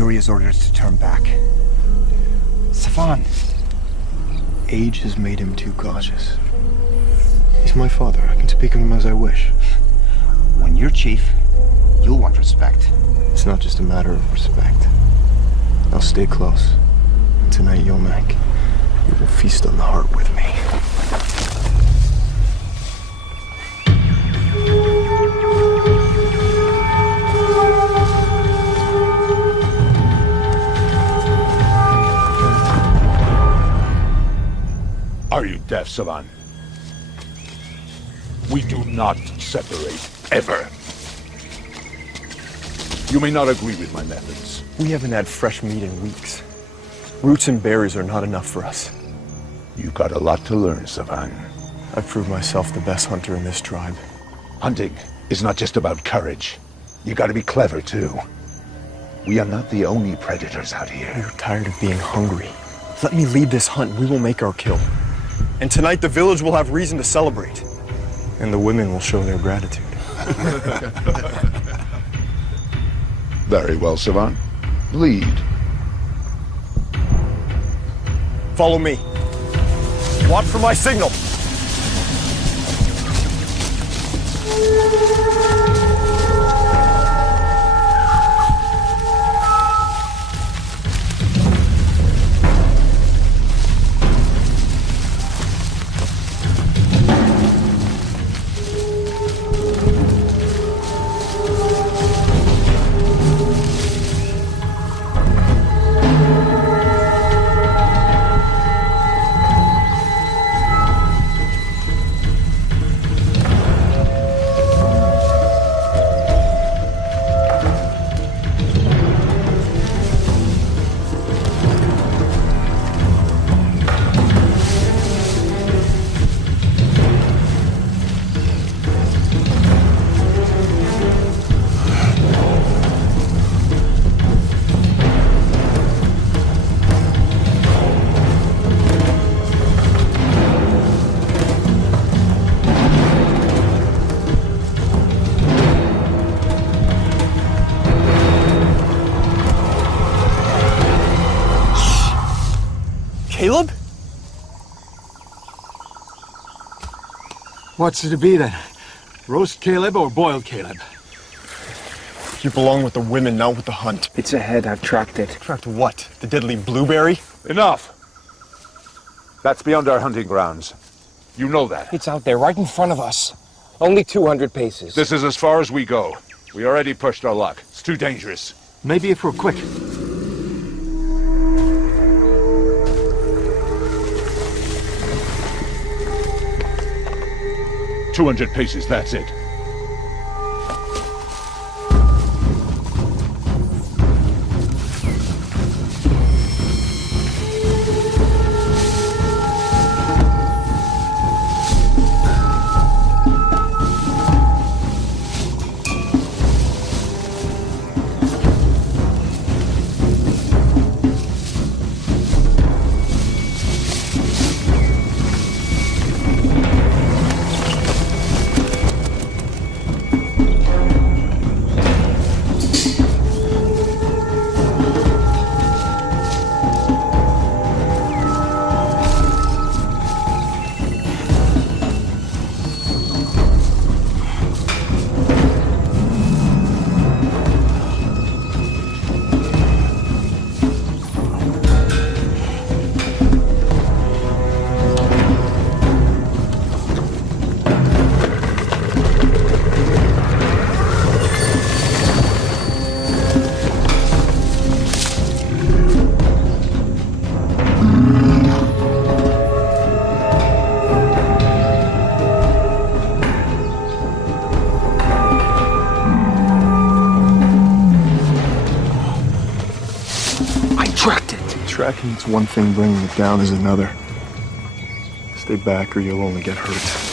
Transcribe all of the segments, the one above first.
Yuri has ordered us to turn back. Savan! Age has made him too cautious. He's my father. I can speak of him as I wish. When you're chief, you'll want respect. It's not just a matter of respect. I'll stay close. And tonight, Yomak, you will feast on the heart with me. Are you deaf, Savan? We do not separate, ever. You may not agree with my methods. We haven't had fresh meat in weeks. Roots and berries are not enough for us. You've got a lot to learn, Savan. I've proved myself the best hunter in this tribe. Hunting is not just about courage. You gotta be clever, too. We are not the only predators out here. You're tired of being hungry. Let me lead this hunt. We will make our kill. And tonight the village will have reason to celebrate. And the women will show their gratitude. Very well, Savan. Lead. Follow me. Watch for my signal. Caleb? What's it to be then? Roast Caleb or boiled Caleb? You belong with the women, not with the hunt. It's ahead, I've tracked it. Tracked what? The deadly blueberry? Enough! That's beyond our hunting grounds. You know that. It's out there, right in front of us. Only 200 paces. This is as far as we go. We already pushed our luck. It's too dangerous. Maybe if we're quick. 200 paces, that's it. Tracking is one thing, bringing it down is another. Stay back or you'll only get hurt.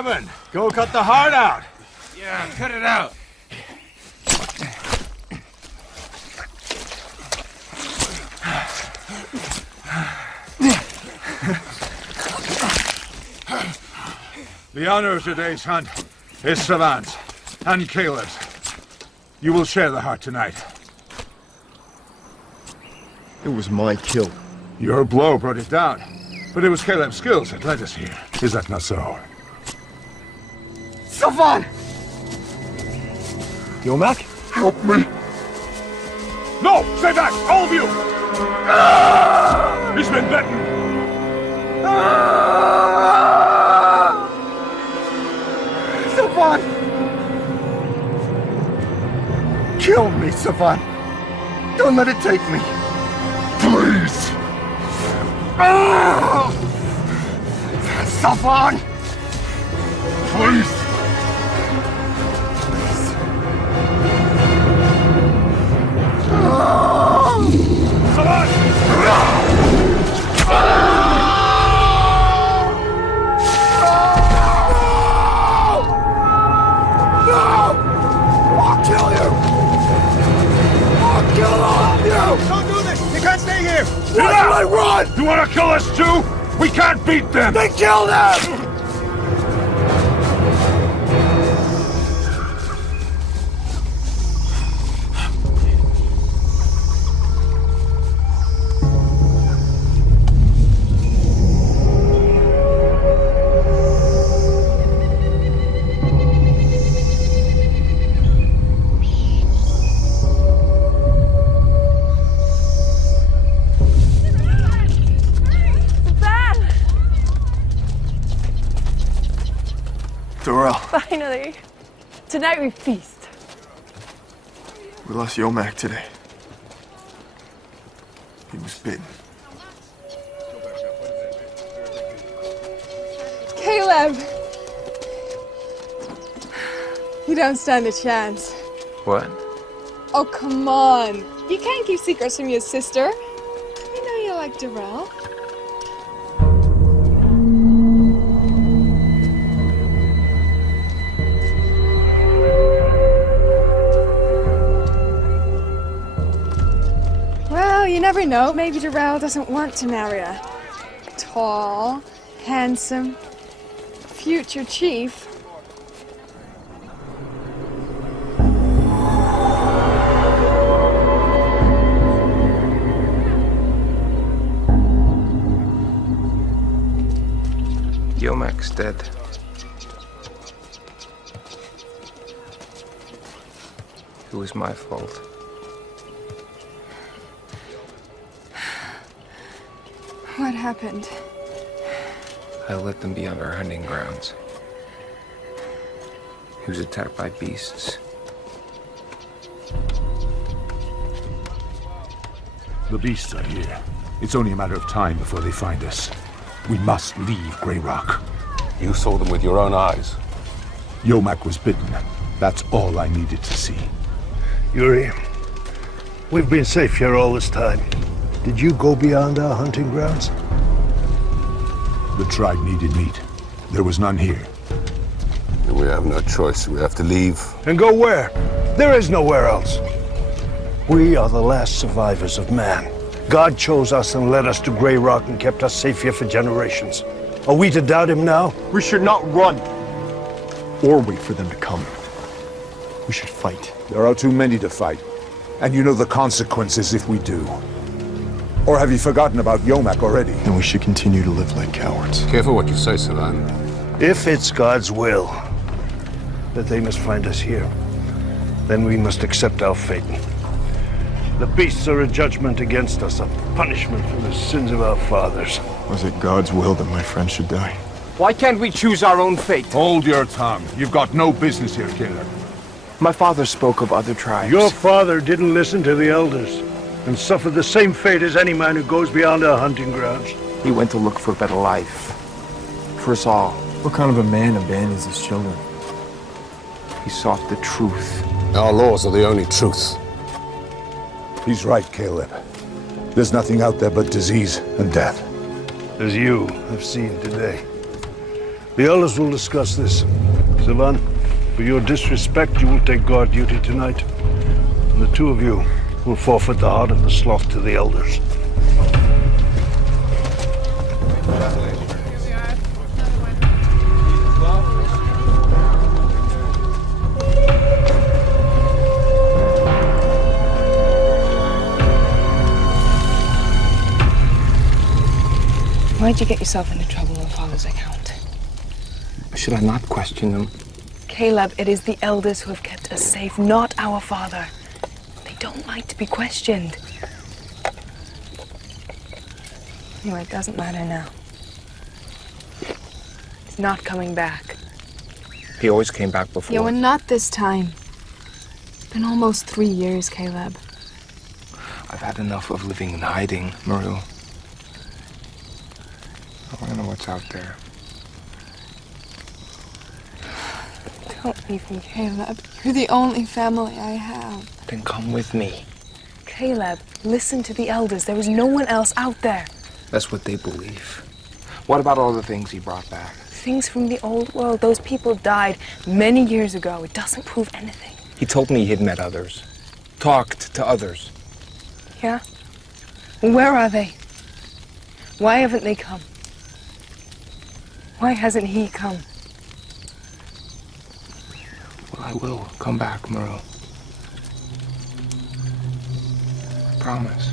Evan, go cut the heart out. Yeah, cut it out. The honor of today's hunt is Savant's and Caleb's. You will share the heart tonight. It was my kill. Your blow brought it down, but it was Caleb's skills that led us here. Is that not so? Savant! Yomak? Help me! No! Stay back! All of you! He's been bitten! Savant! Kill me, Savant! Don't let it take me! Please! Savant! Please! I'll kill you! I'll kill all of you! Don't do this! You can't stay here! Why do I run? You want to kill us too? We can't beat them! They kill them! Durell, Finally. Tonight we feast. we lost Yomak today. He was bitten. Caleb! You don't stand a chance. What? Oh, come on. You can't keep secrets from your sister. You know you like Durell. Well, you never know. Maybe Durell doesn't want to marry a tall, handsome, future chief. Yomak's dead. It was my fault. What happened? I let them be on our hunting grounds. He was attacked by beasts. The beasts are here. It's only a matter of time before they find us. We must leave Grey Rock. You saw them with your own eyes. Yomak was bitten. That's all I needed to see. Yuri, we've been safe here all this time. Did you go beyond our hunting grounds? The tribe needed meat. There was none here. We have no choice. We have to leave. And go where? There is nowhere else. We are the last survivors of man. God chose us and led us to Grey Rock and kept us safe here for generations. Are we to doubt him now? We should not run or wait for them to come. We should fight. There are too many to fight. And you know the consequences if we do. Or have you forgotten about Yomak already? And we should continue to live like cowards. Careful what you say, Savan. If it's God's will that they must find us here, then we must accept our fate. The beasts are a judgment against us, a punishment for the sins of our fathers. Was it God's will that my friend should die? Why can't we choose our own fate? Hold your tongue. You've got no business here, Caleb. My father spoke of other tribes. Your father didn't listen to the elders and suffered the same fate as any man who goes beyond our hunting grounds. He went to look for a better life. For us all. What kind of a man abandons his children? He sought the truth. Our laws are the only truth. He's right, Caleb. There's nothing out there but disease and death. As you have seen today. The elders will discuss this. Sivan, for your disrespect, you will take guard duty tonight. And the two of you will forfeit the heart of the sloth to the elders. Why'd you get yourself into trouble on Father's account? Should I not question them? Caleb, it is the elders who have kept us safe, not our father. They don't like to be questioned. Anyway, it doesn't matter now. He's not coming back. He always came back before. Yeah, well, not this time. It's been almost 3 years, Caleb. I've had enough of living in hiding, Maru. I want to know what's out there. Don't leave me, Caleb. You're the only family I have. Then come with me. Caleb, listen to the elders. There is no one else out there. That's what they believe. What about all the things he brought back? Things from the old world. Those people died many years ago. It doesn't prove anything. He told me he'd met others. Talked to others. Yeah? Where are they? Why haven't they come? Why hasn't he come? Well, I will come back, Maru. I promise.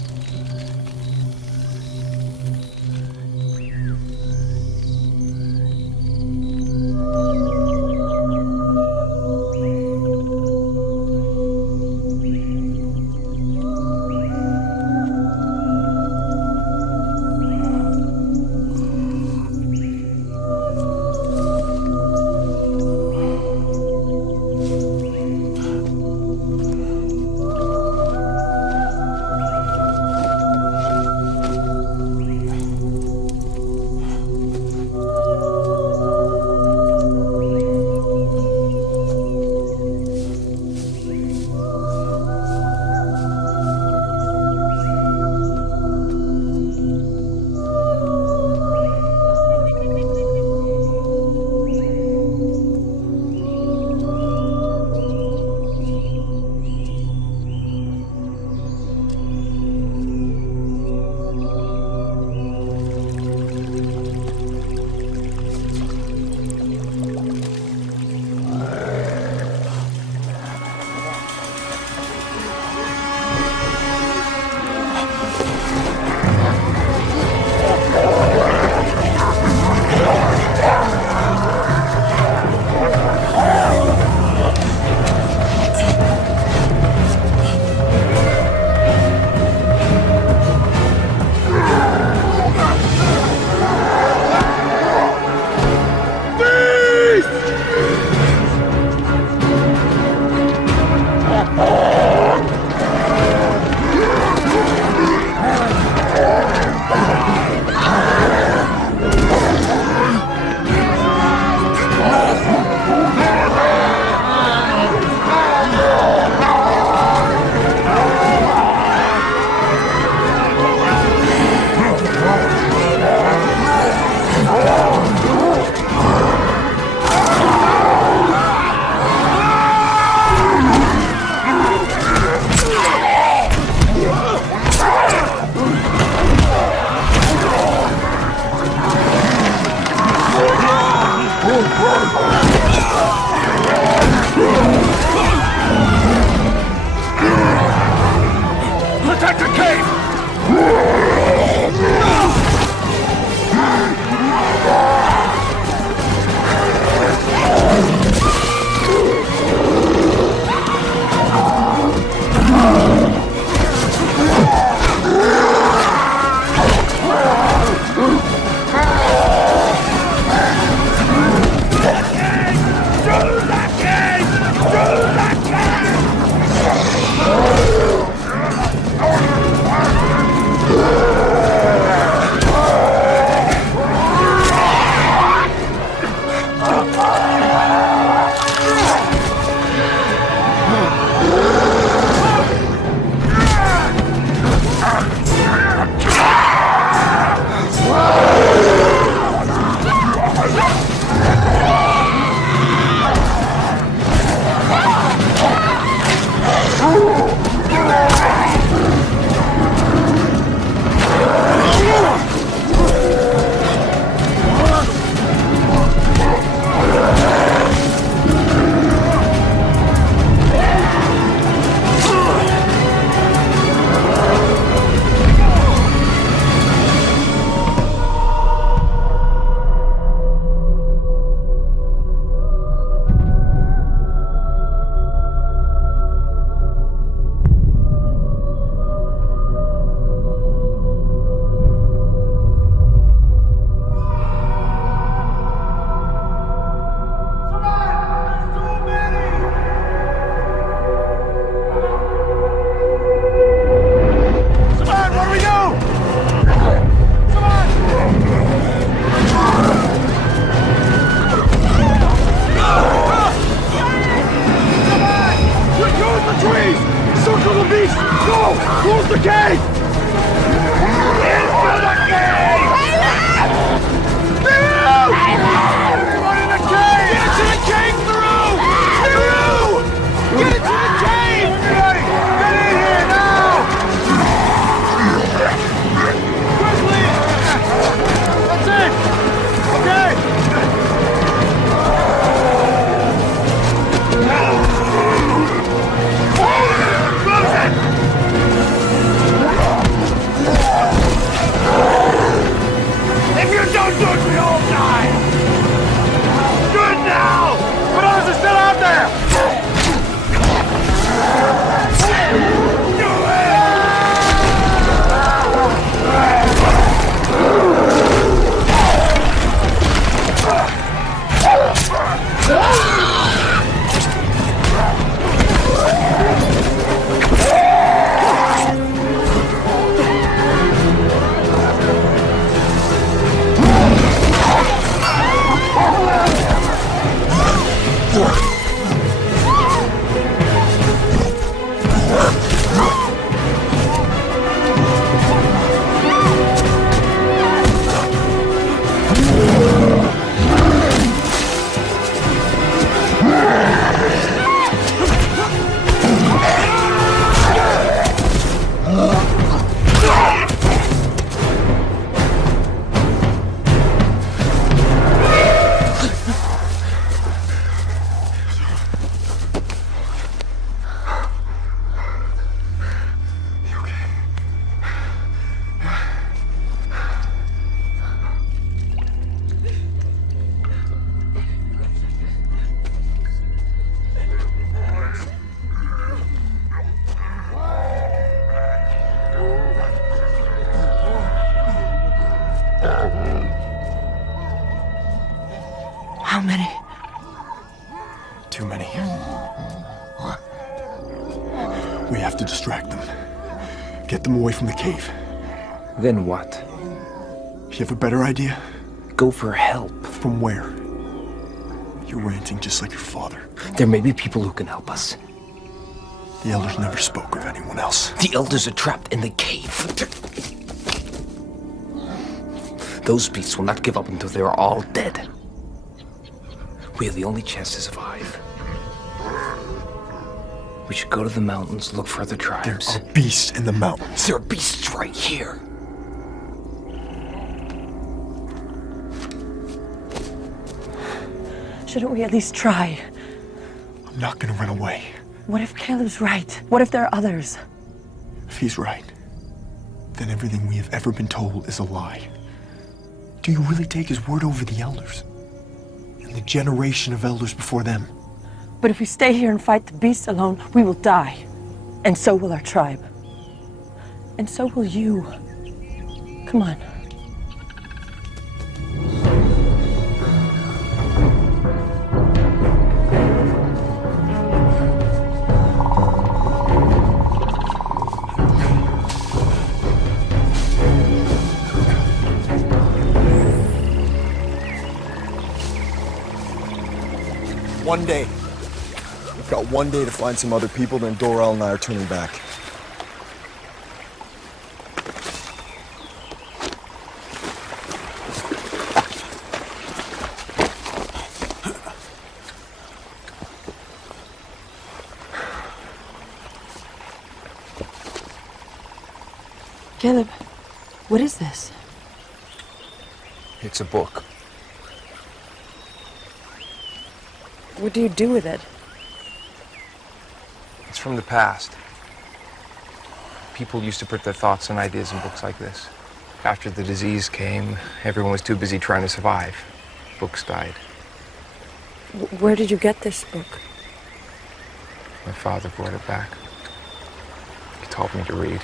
How many? Too many. We have to distract them. Get them away from the cave. Then what? You have a better idea? Go for help. From where? You're ranting just like your father. There may be people who can help us. The elders never spoke of anyone else. The elders are trapped in the cave. Those beasts will not give up until they are all dead. We have the only chance to survive. We should go to the mountains, look for other tribes. There are beasts in the mountains. There are beasts right here. Shouldn't we at least try? I'm not gonna run away. What if Caleb's right? What if there are others? If he's right, then everything we have ever been told is a lie. Do you really take his word over the elders? And the generation of elders before them? But if we stay here and fight the beasts alone, we will die. And so will our tribe. And so will you. Come on. One day. We've got one day to find some other people, then Doral and I are turning back. Caleb, what is this? It's a book. What do you do with it? It's from the past. People used to put their thoughts and ideas in books like this. After the disease came, everyone was too busy trying to survive. Books died. Where did you get this book? My father brought it back. He taught me to read.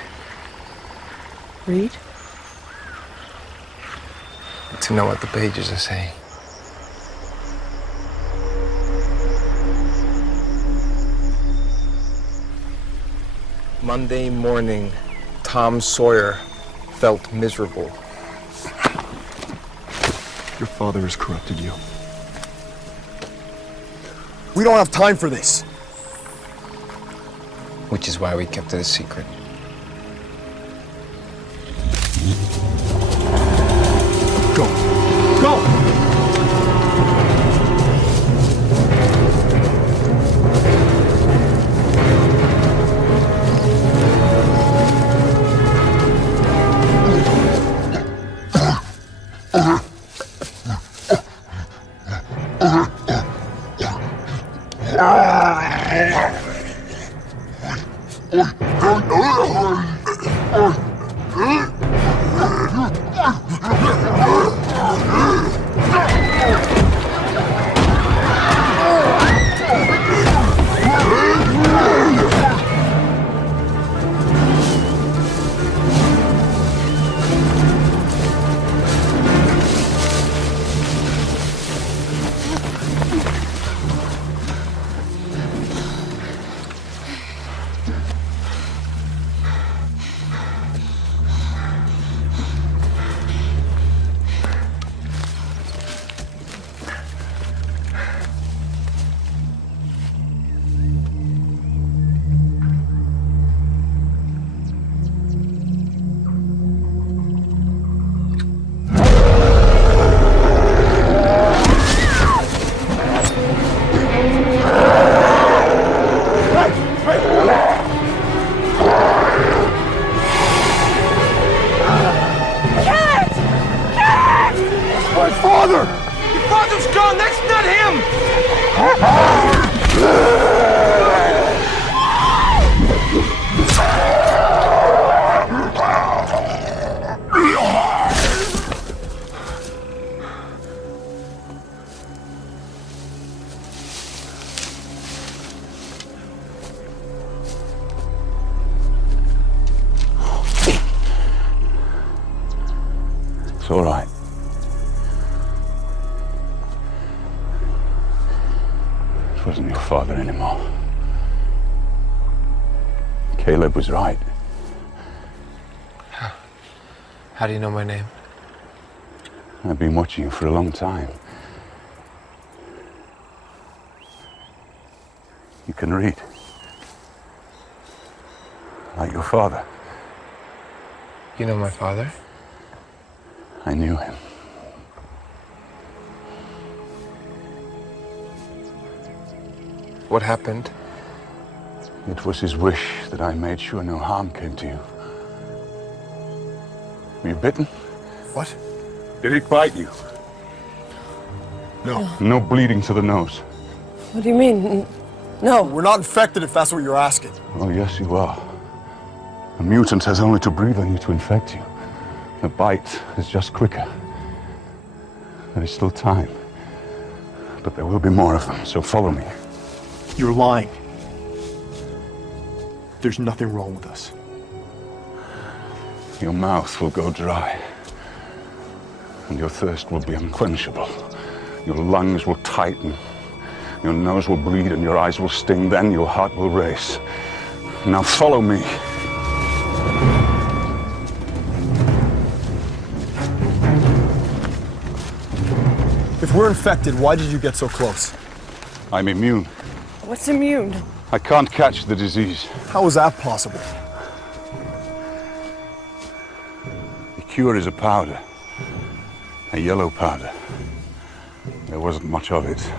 Read? To know what the pages are saying. Monday morning, Tom Sawyer felt miserable. Your father has corrupted you. We don't have time for this. Which is why we kept it a secret. Go. Go! It's all right. It wasn't your father anymore. Caleb was right. How do you know my name? I've been watching you for a long time. You can read. Like your father. You know my father? I knew him. What happened? It was his wish that I made sure no harm came to you. Were you bitten? What? Did it bite you? No. No bleeding to the nose? What do you mean? No. We're not infected if that's what you're asking. Oh, yes, you are. A mutant has only to breathe on you to infect you. A bite is just quicker. There is still time. But there will be more of them, so follow me. You're lying. There's nothing wrong with us. Your mouth will go dry. And your thirst will be unquenchable. Your lungs will tighten. Your nose will bleed and your eyes will sting. Then your heart will race. Now follow me. If we're infected, why did you get so close? I'm immune. What's immune? I can't catch the disease. How is that possible? The cure is a powder. A yellow powder. There wasn't much of it,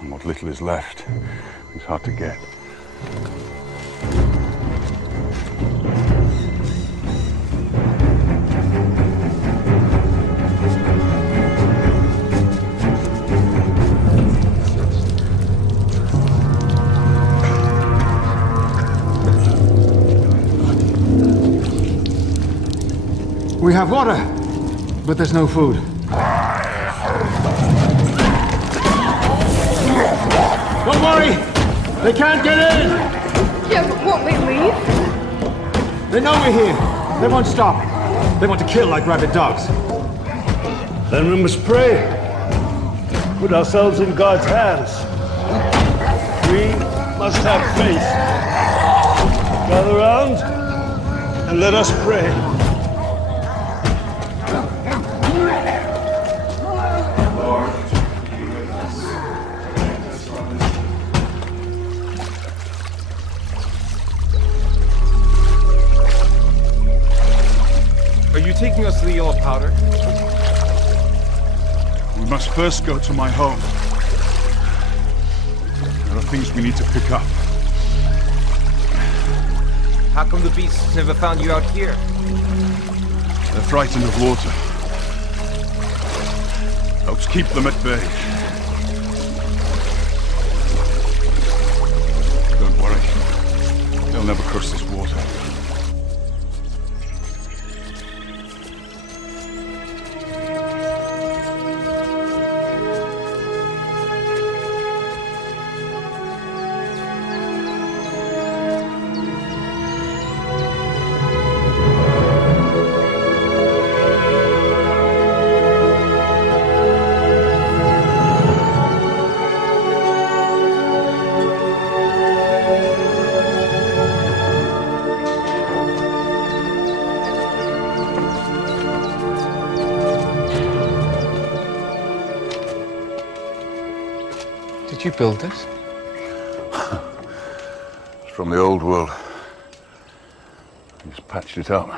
and what little is left is hard to get. We have water, but there's no food. Don't worry! They can't get in! Yeah, but won't we leave? They know we're here. They won't stop. They want to kill like rabid dogs. Then we must pray. Put ourselves in God's hands. We must have faith. Gather round and let us pray. Are you taking us to the Yellow Powder? We must first go to my home. There are things we need to pick up. How come the beasts never found you out here? They're frightened of water. Helps keep them at bay. Don't worry. They'll never cross this water. Did you build this? It's from the old world. Just patched it up.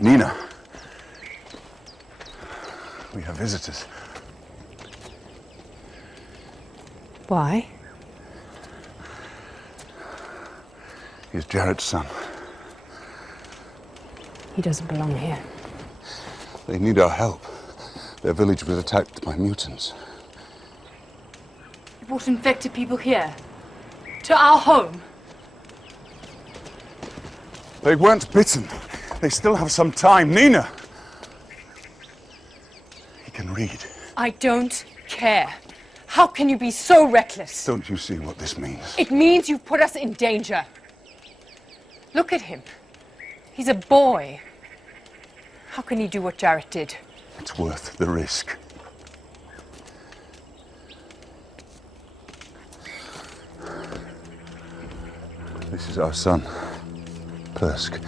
Nina. We have visitors. Why? He's Jarrett's son. He doesn't belong here. They need our help. Their village was attacked by mutants. You brought infected people here? To our home? They weren't bitten. They still have some time. Nina! He can read. I don't care. How can you be so reckless? Don't you see what this means? It means you've put us in danger. Look at him. He's a boy. How can he do what Jarrett did? It's worth the risk. This is our son, Persk.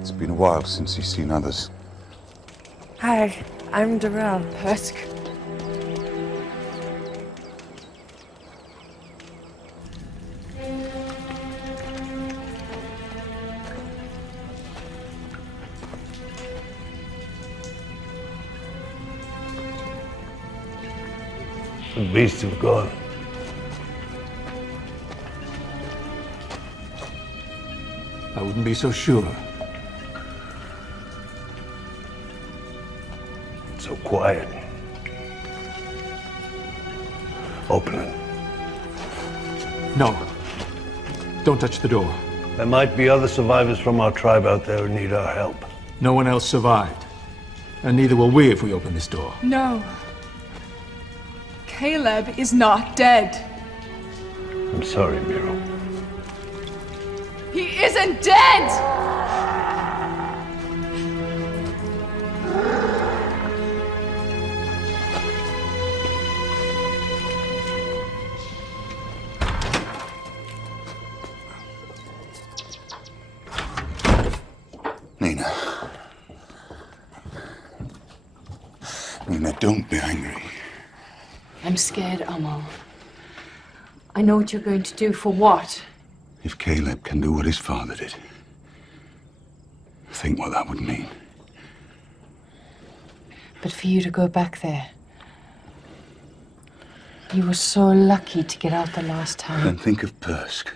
It's been a while since he's seen others. Hi, I'm Darrell. Persk. The beasts have gone. I wouldn't be so sure. So quiet. Open it. No. Don't touch the door. There might be other survivors from our tribe out there who need our help. No one else survived. And neither will we if we open this door. No. Caleb is not dead. I'm sorry, Miro. He isn't dead! Nina. Nina, don't be angry. I'm scared, Amal. I know what you're going to do. For what? If Caleb can do what his father did, think what that would mean. But for you to go back there. You were so lucky to get out the last time. Then think of Persk.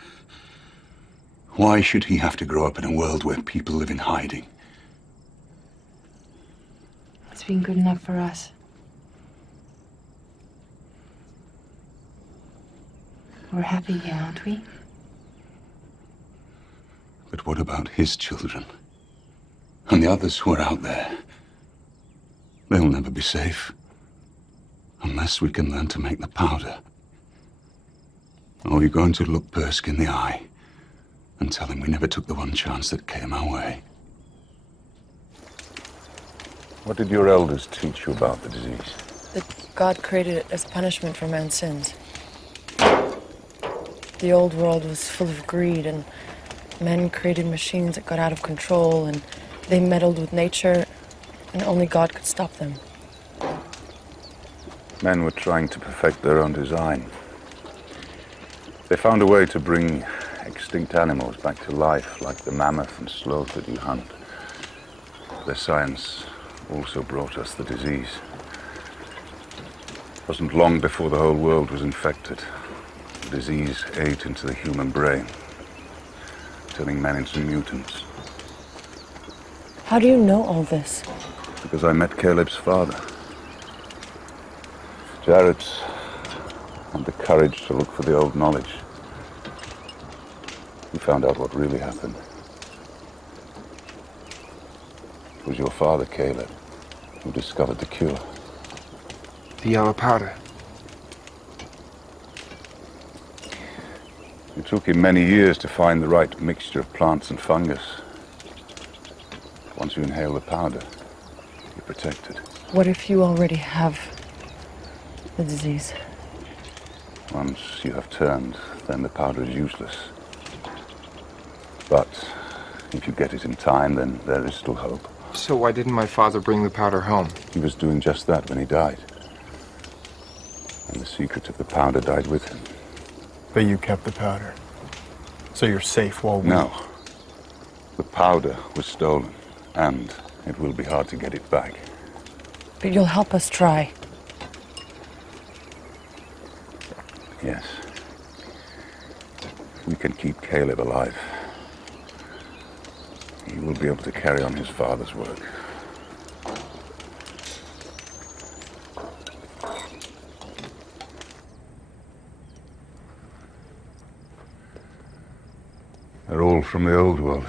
Why should he have to grow up in a world where people live in hiding? It's been good enough for us. We're happy here, aren't we? But But what about his children? And the others who are out there? They'll never be safe. Unless we can learn to make the powder. Or are you going to look Persk in the eye and tell him we never took the one chance that came our way? What did your elders teach you about the disease? That God created it as punishment for man's sins. The old world was full of greed, and men created machines that got out of control, and they meddled with nature, and only God could stop them. Men were trying to perfect their own design. They found a way to bring extinct animals back to life, like the mammoth and sloth that you hunt. Their science also brought us the disease. It wasn't long before the whole world was infected. The disease ate into the human brain, turning men into mutants. How do you know all this? Because I met Caleb's father. Jarrett had the courage to look for the old knowledge. He found out what really happened. It was your father, Caleb, who discovered the cure. The yellow powder. It took him many years to find the right mixture of plants and fungus. Once you inhale the powder, you're protected. What if you already have the disease? Once you have turned, then the powder is useless. But if you get it in time, then there is still hope. So why didn't my father bring the powder home? He was doing just that when he died. And the secret of the powder died with him. But you kept the powder. So you're safe while we... No. The powder was stolen, and it will be hard to get it back. But you'll help us try. Yes. We can keep Caleb alive. He will be able to carry on his father's work. They're all from the old world.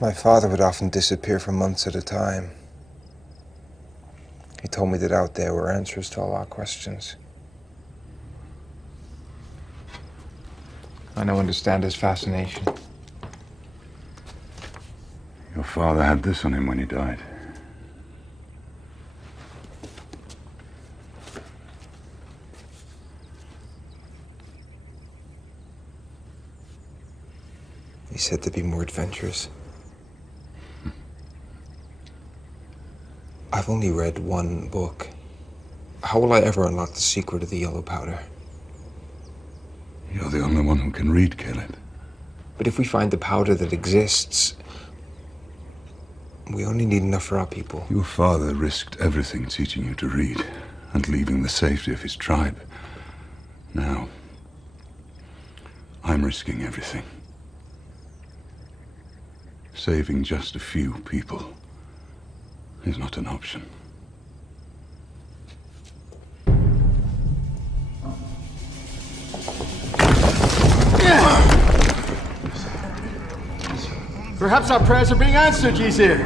My father would often disappear for months at a time. He told me that out there were answers to all our questions. I now understand his fascination. Your father had this on him when he died. He said to be more adventurous. I've only read one book. How will I ever unlock the secret of the yellow powder? You're the only one who can read, Caleb. But if we find the powder that exists, we only need enough for our people. Your father risked everything teaching you to read and leaving the safety of his tribe. Now, I'm risking everything. Saving just a few people is not an option. Perhaps our prayers are being answered, Ysir.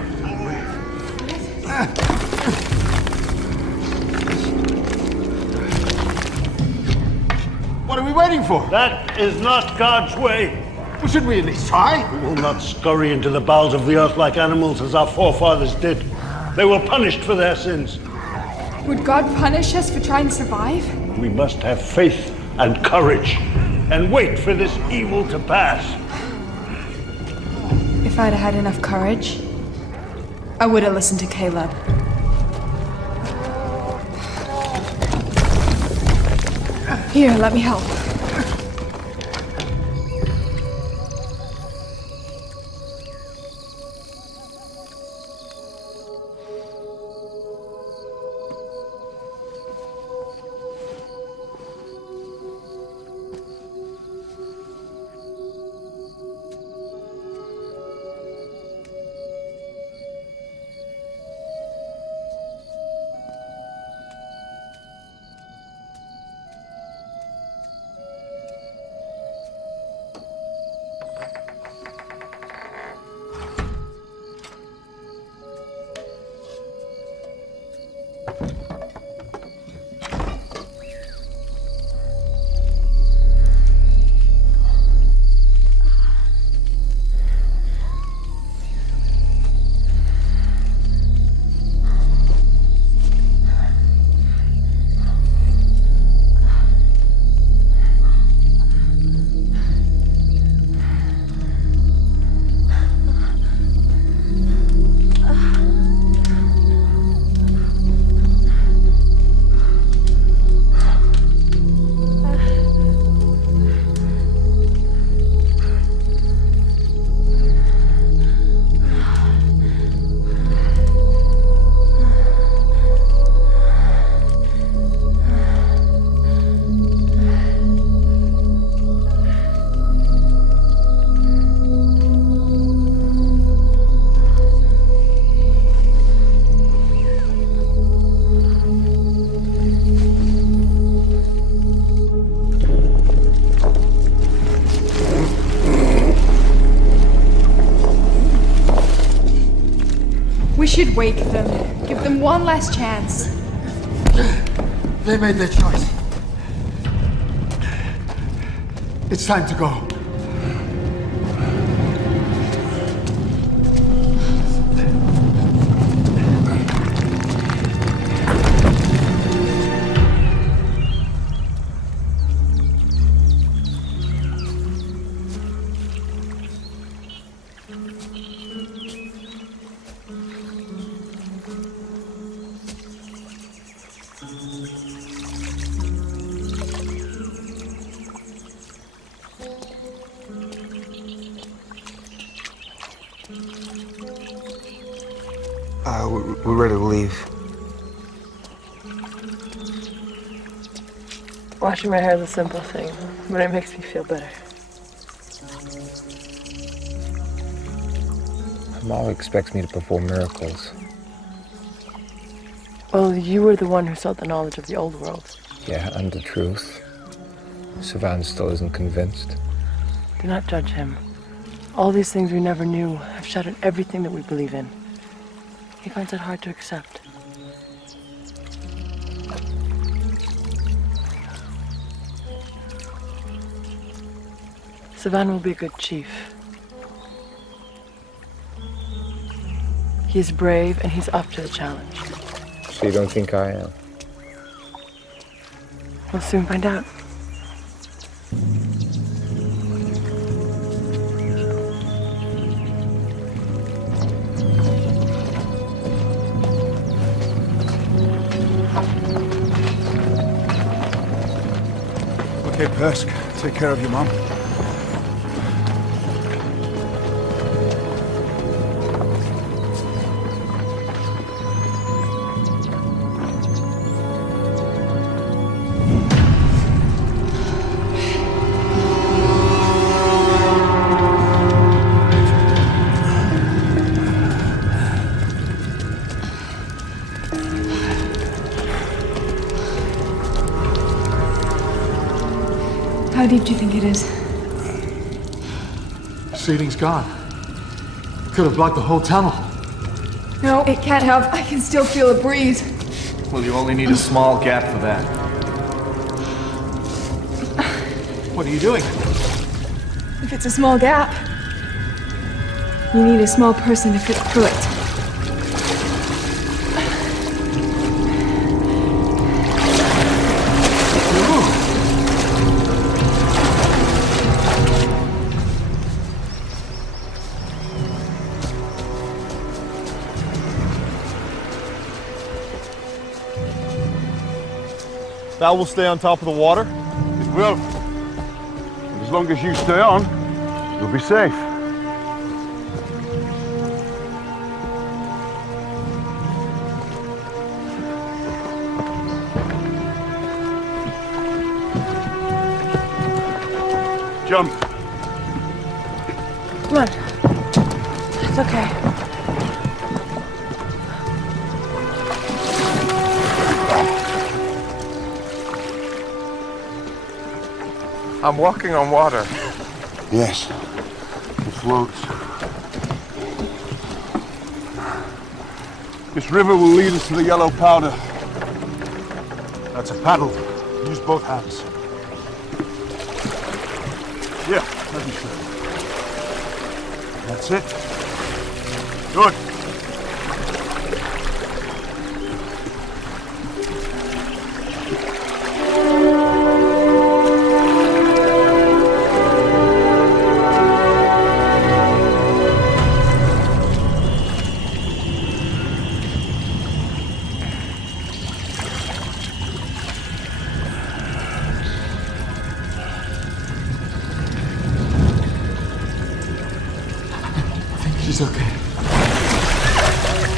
What are we waiting for? That is not God's way. Well, shouldn't we at least try? We will not scurry into the bowels of the earth like animals as our forefathers did. They were punished for their sins. Would God punish us for trying to survive? We must have faith and courage and wait for this evil to pass. If I'd had enough courage, I would have listened to Caleb. Here, let me help. should wake them. Give them one last chance. They made their choice. It's time to go. We're ready to leave. Washing my hair is a simple thing, but it makes me feel better. Mom expects me to perform miracles. Well, you were the one who sought the knowledge of the old world. Yeah, and the truth. Sivan still isn't convinced. Do not judge him. All these things we never knew have shattered everything that we believe in. He finds it hard to accept. Sivan will be a good chief. He is brave and he's up to the challenge. So you don't think I am? We'll soon find out. Okay, Persk, take care of your mom. How deep do you think it is? Seating's gone. Could have blocked the whole tunnel. No, it can't have. I can still feel a breeze. Well, you only need a small gap for that. What are you doing? If it's a small gap, you need a small person to fit through it. That will stay on top of the water? It will. And as long as you stay on, you'll be safe. Jump. Come on. It's okay. I'm walking on water. Yes, it floats. This river will lead us to the yellow powder. That's a paddle. Use both hands. Yeah, let me show you. That's it. Good. She's okay.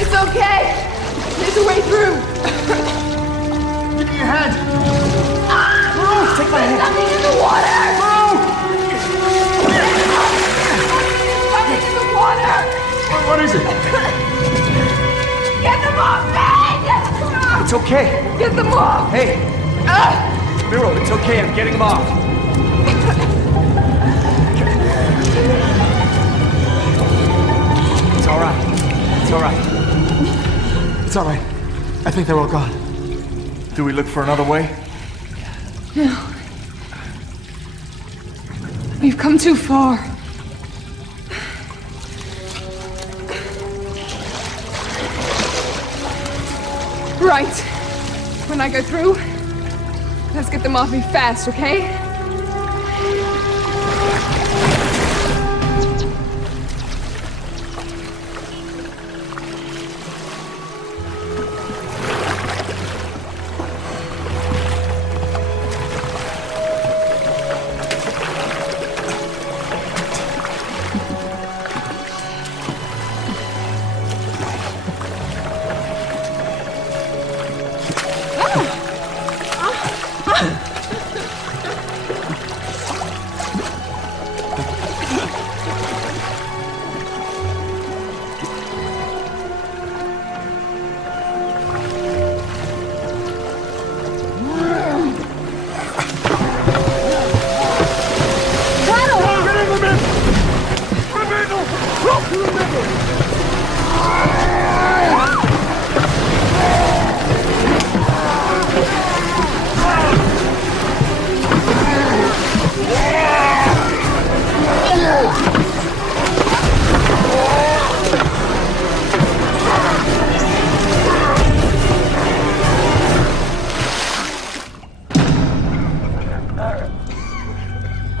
It's okay. There's a way through. Give me your hand. Take my hand. Something in the water. Something in the water. What is it? Get them off me! It's okay. Get them off. Hey. Miro, it's okay. I'm getting him off. It's all right. It's all right. It's all right. I think they're all gone. Do we look for another way? No. We've come too far. Right. When I go through, let's get them off me fast, okay?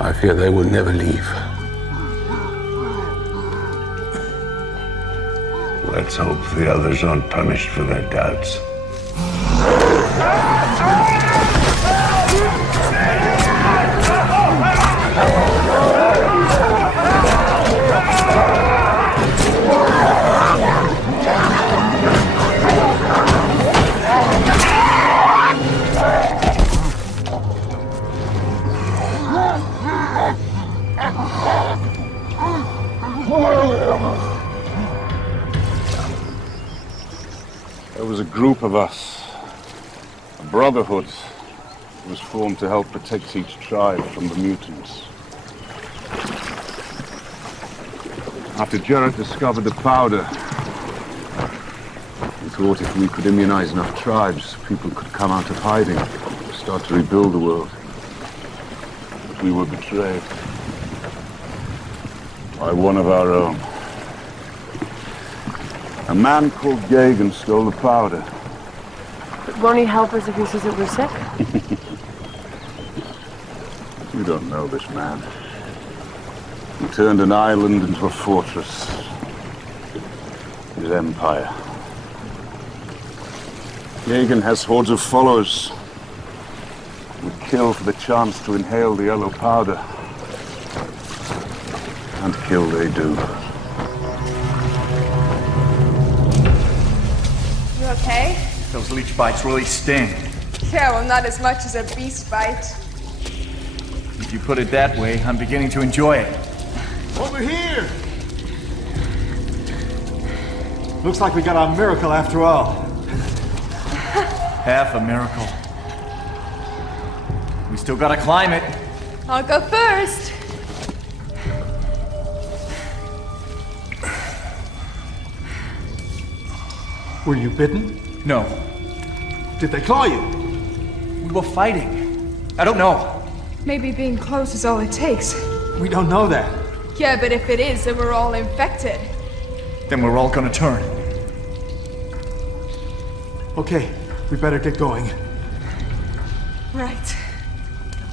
I fear they will never leave. Let's hope the others aren't punished for their doubts. There was a group of us, a brotherhood, that was formed to help protect each tribe from the mutants. After Jarrett discovered the powder, we thought if we could immunize enough tribes, people could come out of hiding and start to rebuild the world. But we were betrayed by one of our own. A man called Gagan stole the powder. But won't he help us if he says that we're sick? You don't know this man. He turned an island into a fortress. His empire. Gagan has hordes of followers. Would kill for the chance to inhale the yellow powder. And kill they do. You okay? Those leech bites really sting. Yeah, well, not as much as a beast bite. If you put it that way, I'm beginning to enjoy it. Over here! Looks like we got our miracle after all. Half a miracle. We still gotta climb it. I'll go first. Were you bitten? No. Did they claw you? We were fighting. I don't know. Maybe being close is all it takes. We don't know that. Yeah, but if it is, then we're all infected. Then we're all gonna turn. Okay, we better get going. Right.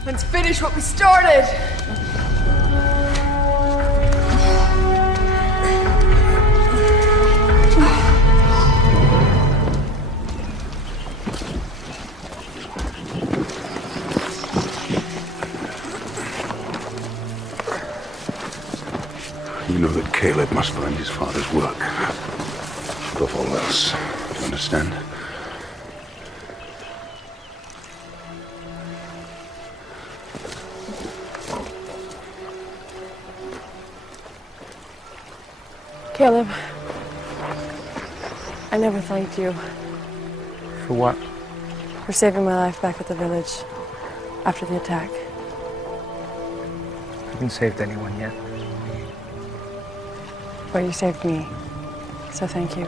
Let's finish what we started. You know that Caleb must find his father's work. Above all else. Do you understand? Caleb, I never thanked you. For what? For saving my life back at the village after the attack. I haven't saved anyone yet. But you saved me, so thank you.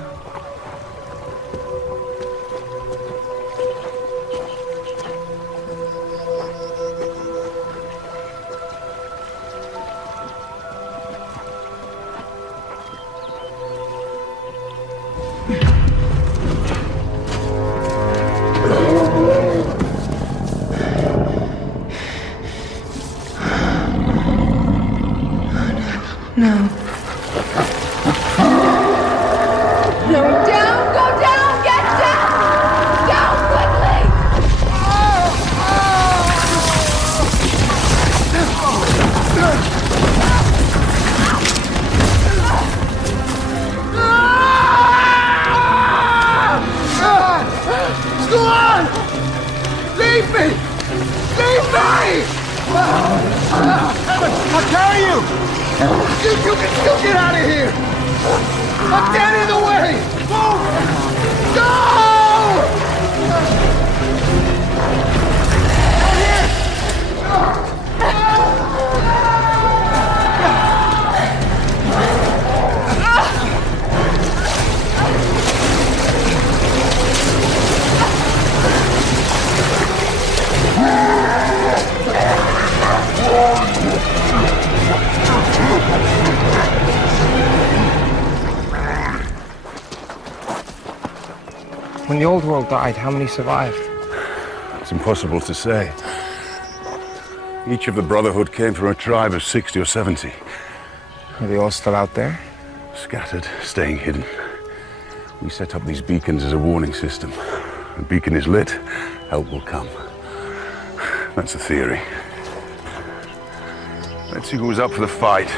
You can still get out of here! I'm dead in the way! Move! Go! When the old world died, how many survived? It's impossible to say. Each of the Brotherhood came from a tribe of 60 or 70. Are they all still out there? Scattered, staying hidden. We set up these beacons as a warning system. The beacon is lit, help will come. That's the theory. Let's see who's up for the fight.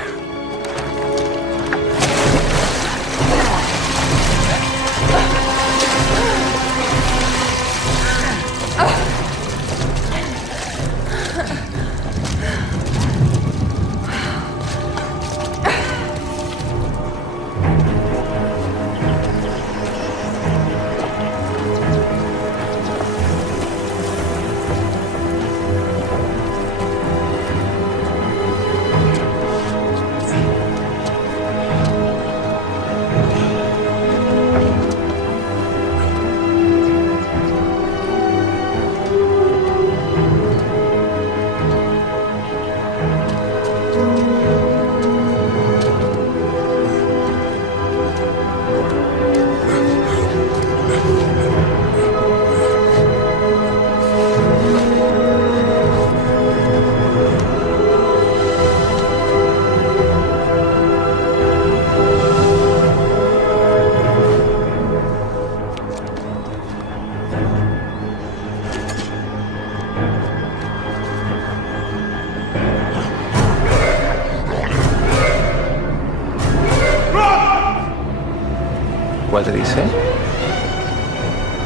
What did he say?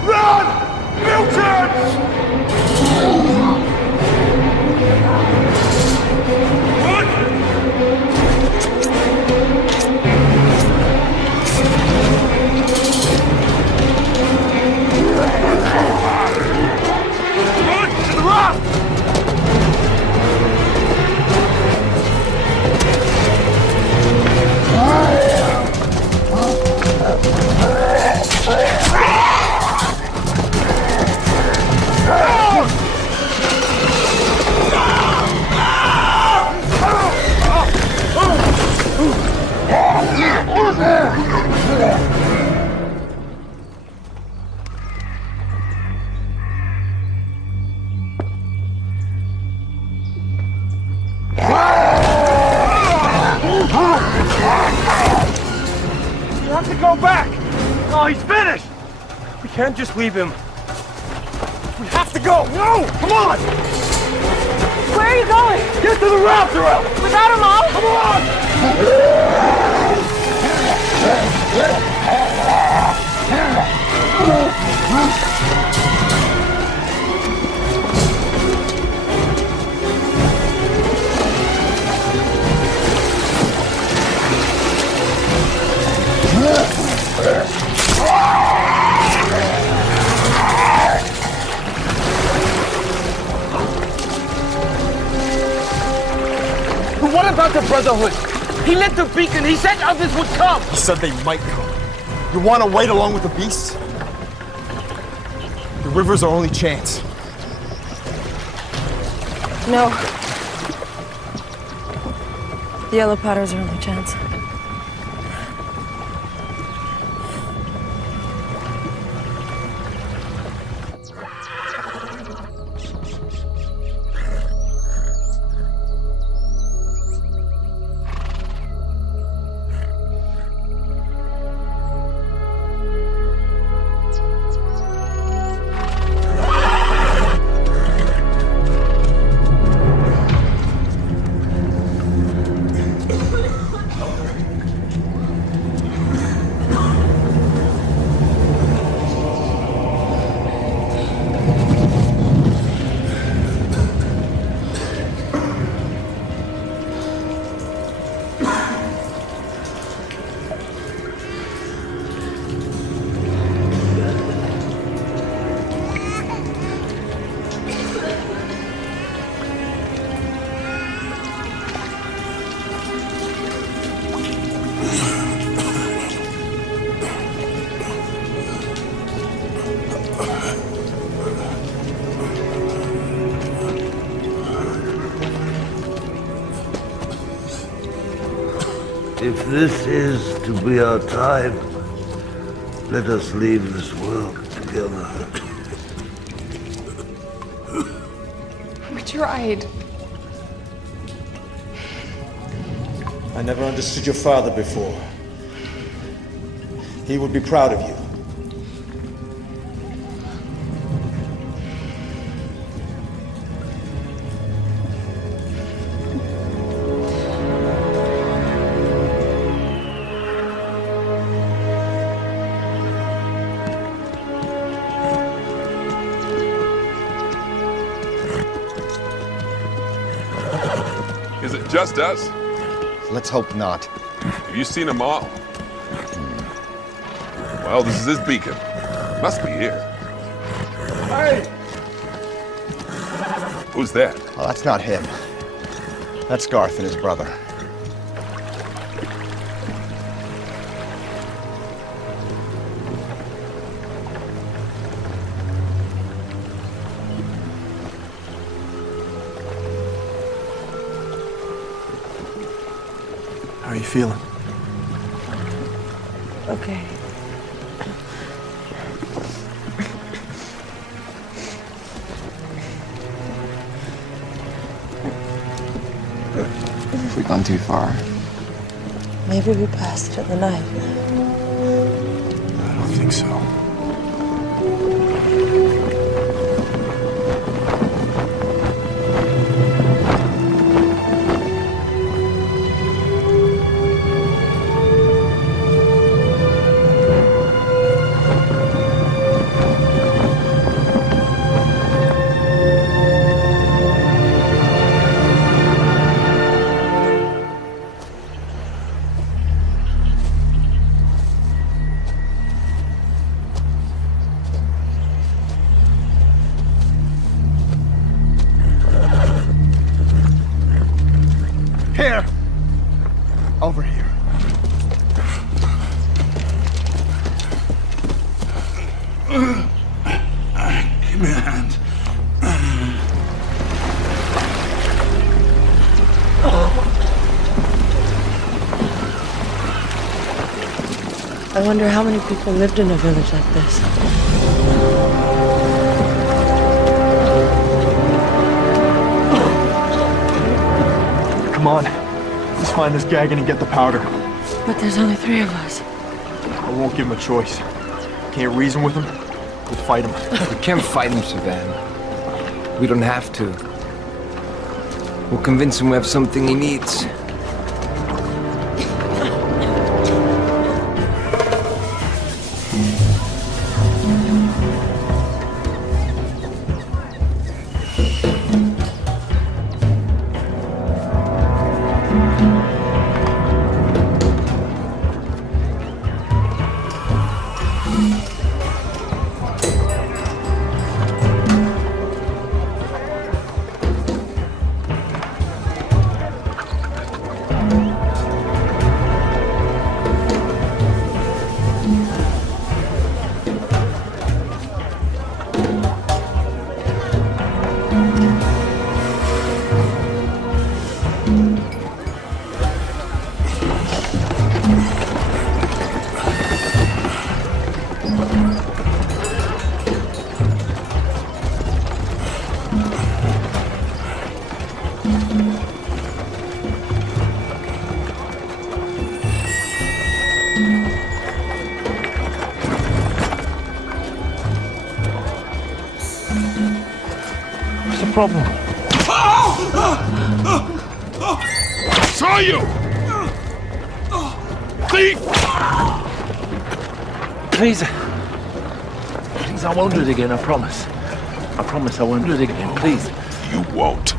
Run! Mutants! Run to the rock! You have to go back! No, he's finished! We can't just leave him. We have to go! No! Come on! Where are you going? Get to the raptor! Without him all? Come on! What about the Brotherhood? He lit the beacon. He said others would come. He said they might come. You want to wait along with the beasts? The river's our only chance. No. The Yellow Potter's our only chance. If this is to be our time, let us leave this world together. We tried. I never understood your father before. He would be proud of you. Is it just us? Let's hope not. Have you seen them all? Well, this is his beacon. Must be here. Hey! Who's that? Oh, that's not him. That's Garth and his brother. How are you feeling? Okay. Have we gone too far? Maybe we passed it in the night. I don't think so. Here! Over here. Give me a hand. I wonder how many people lived in a village like this. Come on. Let's find this Gagan and get the powder. But there's only 3 of us. I won't give him a choice. Can't reason with him. We'll fight him. We can't fight him, Savan. We don't have to. We'll convince him we have something he needs. What's the problem? Saw you! Thief! Please, I won't do it again, I promise. I promise I won't do it again, please. You won't.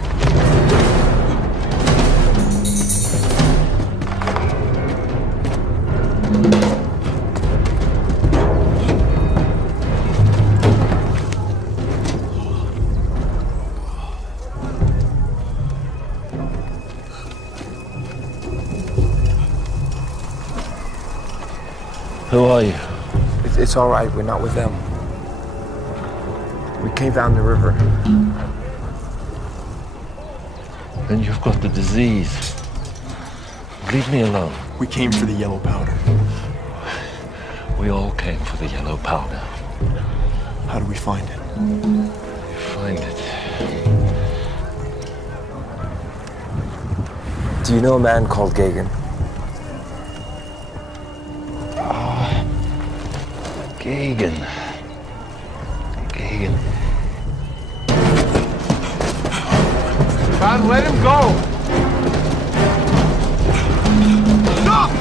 Who are you? It's all right. We're not with them. We came down the river. Then you've got the disease. Leave me alone. We came for the yellow powder. We all came for the yellow powder. How do we find it? Find it. Do you know a man called Gagan? Gagan. Gagan. God, let him go! Stop!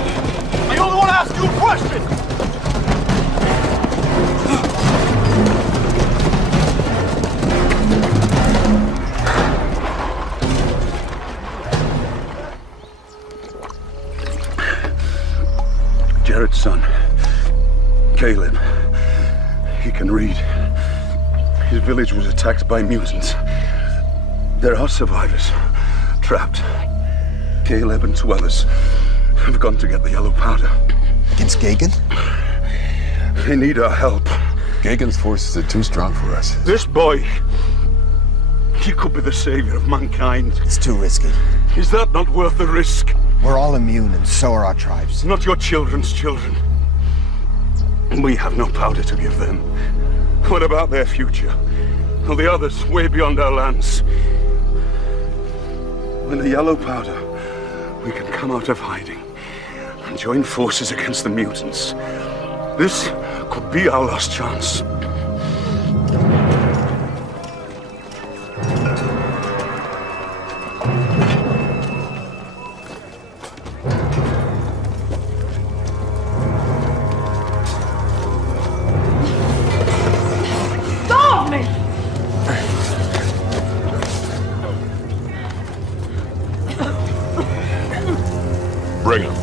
I only want to ask you a question! Jared's son, Caleb. He can read. His village was attacked by mutants. There are survivors, trapped. Caleb and 2 others have gone to get the yellow powder. Against Gagan? They need our help. Gagan's forces are too strong for us. This boy, he could be the savior of mankind. It's too risky. Is that not worth the risk? We're all immune, and so are our tribes. Not your children's children. We have no powder to give them. What about their future? And the others way beyond our lands? With the yellow powder, we can come out of hiding and join forces against the mutants. This could be our last chance. Stop me! Bring him.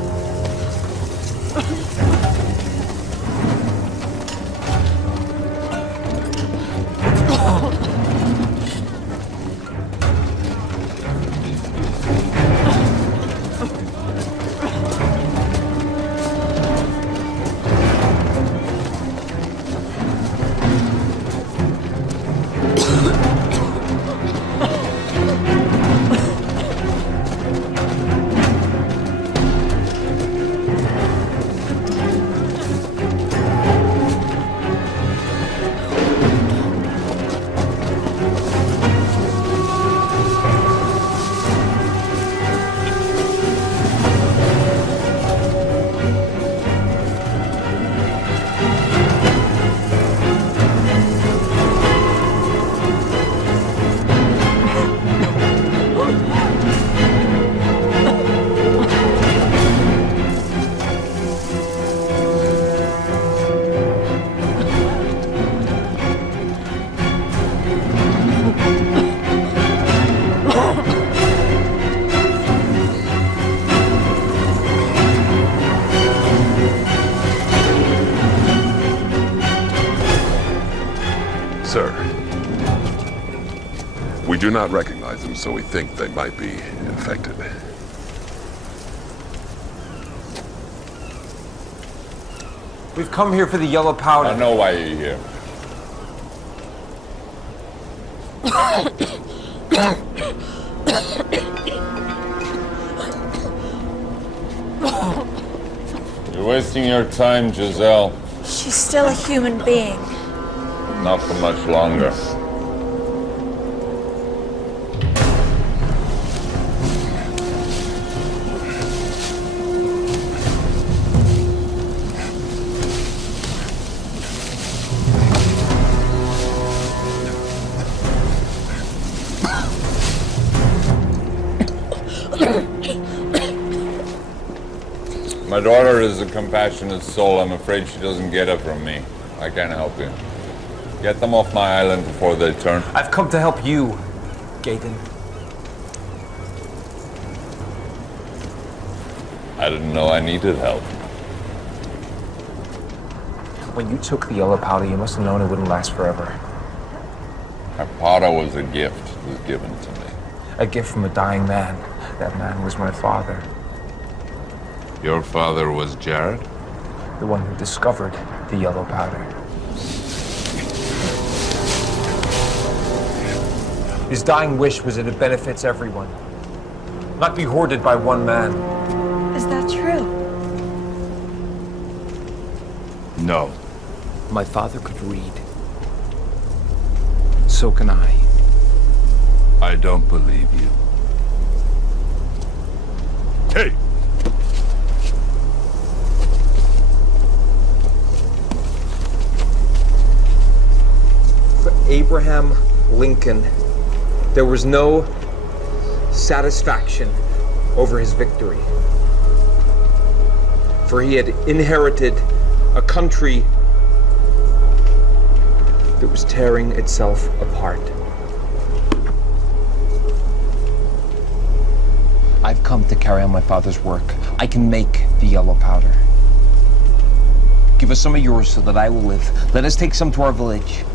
Sir, we do not recognize them, so we think they might be infected. We've come here for the yellow powder. I know why you're here. You're wasting your time, Giselle. She's still a human being. Not for much longer. My daughter is a compassionate soul. I'm afraid she doesn't get it from me. I can't help you. Get them off my island before they turn. I've come to help you, Gagan. I didn't know I needed help. When you took the yellow powder, you must have known it wouldn't last forever. My powder was a gift. It was given to me. A gift from a dying man. That man was my father. Your father was Jared? The one who discovered the yellow powder. His dying wish was that it benefits everyone, not be hoarded by one man. Is that true? No. My father could read. So can I. I don't believe you. Hey! For Abraham Lincoln, there was no satisfaction over his victory. For he had inherited a country that was tearing itself apart. I've come to carry on my father's work. I can make the yellow powder. Give us some of yours so that I will live. Let us take some to our village.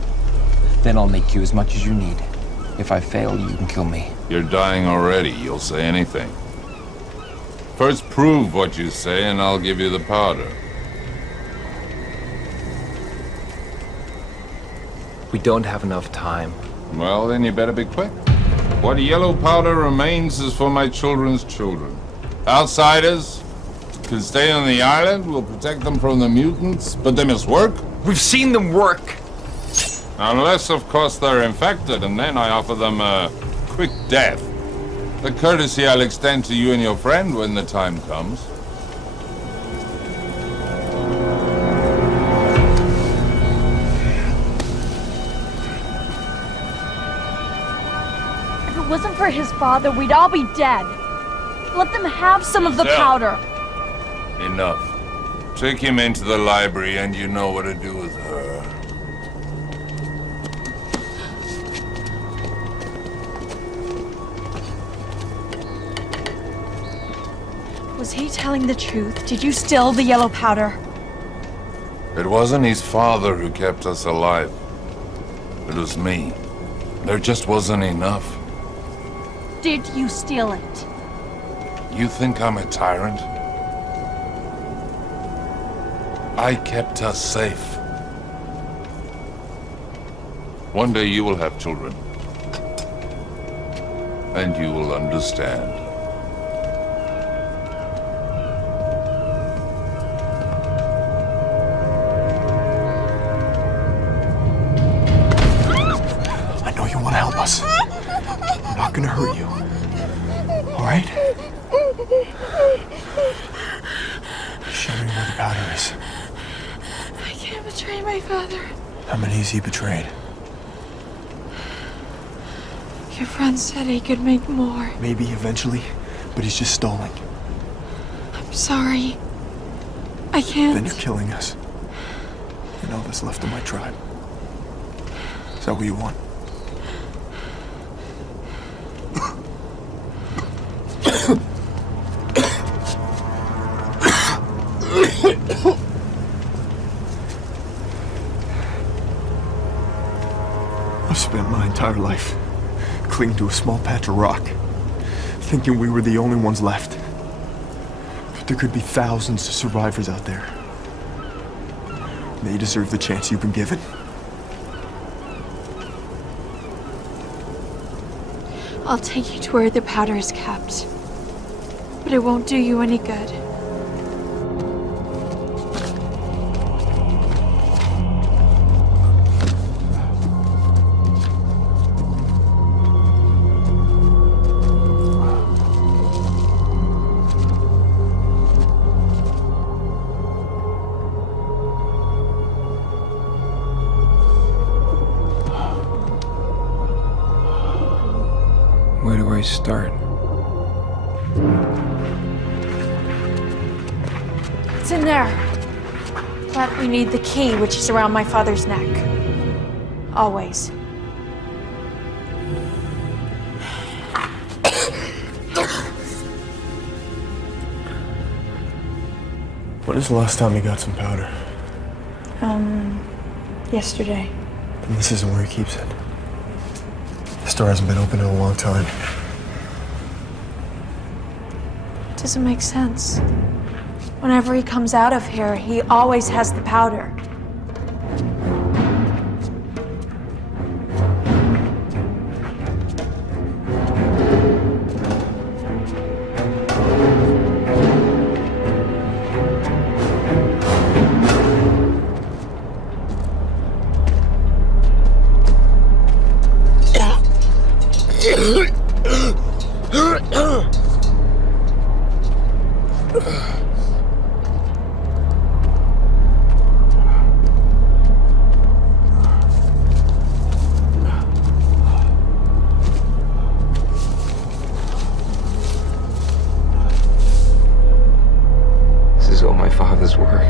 Then I'll make you as much as you need. If I fail, you can kill me. You're dying already. You'll say anything. First prove what you say, and I'll give you the powder. We don't have enough time. Well, then you better be quick. What yellow powder remains is for my children's children. Outsiders can stay on the island. We'll protect them from the mutants, but they must work. We've seen them work. Unless, of course, they're infected, and then I offer them a quick death. The courtesy I'll extend to you and your friend when the time comes. If it wasn't for his father, we'd all be dead. Let them have some of the powder. Enough. Take him into the library, and you know what to do with her. Was he telling the truth? Did you steal the yellow powder? It wasn't his father who kept us alive. It was me. There just wasn't enough. Did you steal it? You think I'm a tyrant? I kept us safe. One day you will have children. And you will understand. I know you want to help us. I'm not gonna hurt you. All right? Show me where the powder is. I can't betray my father. How many has he betrayed? Your friend said he could make more. Maybe eventually, but he's just stalling. I'm sorry. I can't. Then you're killing us. And all that's left of my tribe. Is that what you want? I've spent my entire life clinging to a small patch of rock, thinking we were the only ones left. But there could be thousands of survivors out there. They deserve the chance you've been given. I'll take you to where the powder is kept. But it won't do you any good. Where do I start? It's in there. But we need the key, which is around my father's neck. Always. When is the last time you got some powder? Yesterday. And this isn't where he keeps it. The store hasn't been open in a long time. Doesn't make sense. Whenever he comes out of here, he always has the powder. This is all my father's work.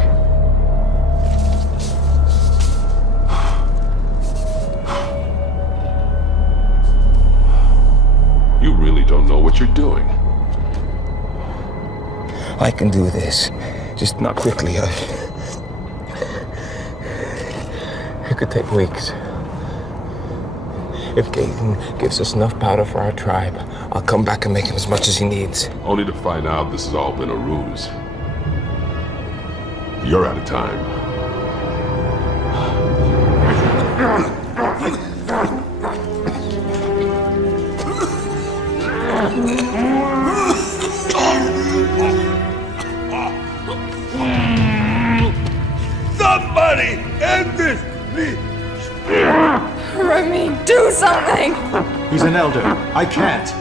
You really don't know what you're doing. I can do this, just not quickly. It could take weeks. If Gaten gives us enough powder for our tribe, I'll come back and make him as much as he needs. Only to find out this has all been a ruse. You're out of time. Somebody end this, please! Remy, do something! He's an elder. I can't.